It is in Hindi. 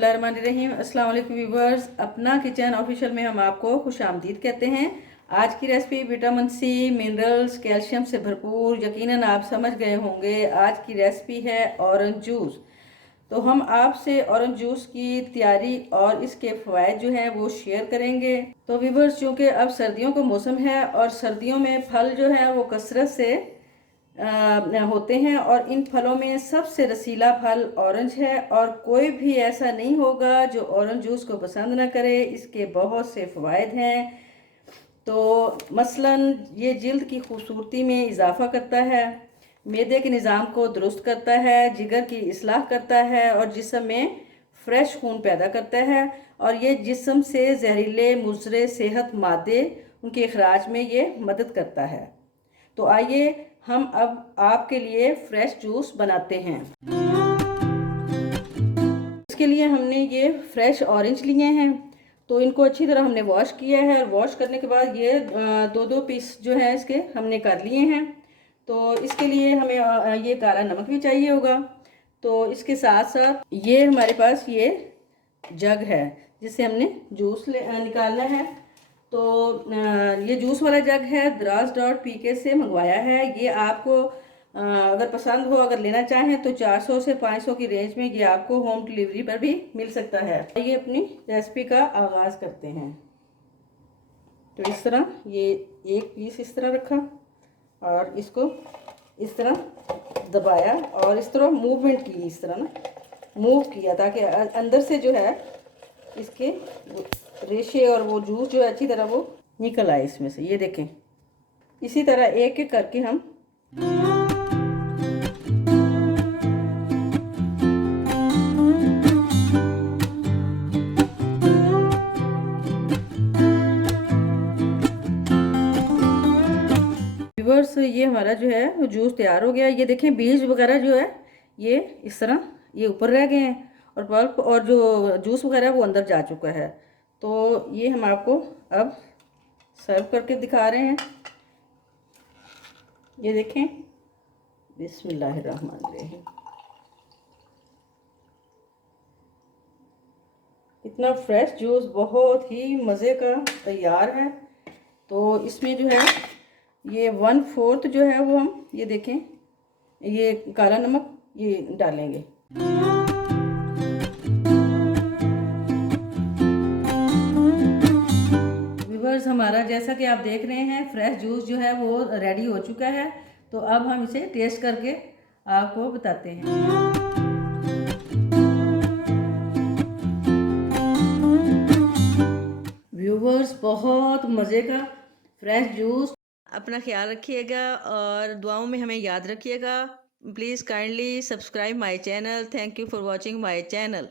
बिस्मिल्लाहिर्रहमानिर्रहीम। अस्सलाम वालेकुम व्यूवर्स, अपना किचन ऑफिशियल में हम आपको खुशामदीद कहते हैं। आज की recipe vitamin C, minerals, calcium से भरपूर। यकीनन आप समझ गए होंगे आज की रेसिपी है ऑरेंज जूस। तो हम आपसे ऑरेंज जूस की तैयारी और इसके फ़वाइद जो हैं वो शेयर करेंगे। तो व्यूवर्स, चूँकि अब सर्दियों का मौसम है और सर्दियों में फल जो है वो कसरत से होते हैं और इन फलों में सबसे रसीला फल ऑरेंज है और कोई भी ऐसा नहीं होगा जो ऑरेंज जूस को पसंद ना करे। इसके बहुत से फ़वाइद हैं। तो मसलन ये जिल्द की खूबसूरती में इजाफ़ा करता है, मैदे के निज़ाम को दुरुस्त करता है, जिगर की इस्लाह करता है और जिस्म में फ़्रेश खून पैदा करता है और ये जिस्म से जहरीले मुज़रे सेहत मादे उनके अखराज में ये मदद करता है। तो आइए हम अब आपके लिए फ्रेश जूस बनाते हैं। इसके लिए हमने ये फ्रेश ऑरेंज लिए हैं। तो इनको अच्छी तरह हमने वॉश किया है और वॉश करने के बाद ये दो दो पीस जो है इसके हमने कर लिए हैं। तो इसके लिए हमें ये काला नमक भी चाहिए होगा। तो इसके साथ साथ ये हमारे पास ये जग है जिससे हमने जूस निकालना है। तो ये जूस वाला जग है द्रास.pk से मंगवाया है। ये आपको अगर पसंद हो, अगर लेना चाहें तो 400 से 500 की रेंज में ये आपको होम डिलीवरी पर भी मिल सकता है। ये अपनी रेसिपी का आगाज़ करते हैं। तो इस तरह ये एक पीस इस तरह रखा और इसको इस तरह दबाया और इस तरह मूवमेंट की, इस तरह ना मूव किया ताकि अंदर से जो है इसके रेशे और वो जूस जो है अच्छी तरह वो निकल आए इसमें से। ये देखें, इसी तरह एक एक करके हम व्यूअर्स, ये हमारा जो है वो जूस तैयार हो गया। ये देखें, बीज वगैरह जो है ये इस तरह ये ऊपर रह गए हैं और पल्प और जो जूस वगैरह वो अंदर जा चुका है। तो ये हम आपको अब सर्व करके दिखा रहे हैं। ये देखें, बिस्मिल्लाहिर्रहमानिर्रहीम। इतना फ्रेश जूस बहुत ही मज़े का तैयार है। तो इसमें जो है ये 1/4 जो है वो हम ये देखें ये काला नमक ये डालेंगे। व्यूअर्स, हमारा जैसा कि आप देख रहे हैं फ्रेश जूस जो है वो रेडी हो चुका है। तो अब हम इसे टेस्ट करके आपको बताते हैं। व्यूवर्स, बहुत मज़े का फ्रेश जूस। अपना ख्याल रखिएगा और दुआओं में हमें याद रखिएगा। Please kindly subscribe my channel. Thank you for watching my channel.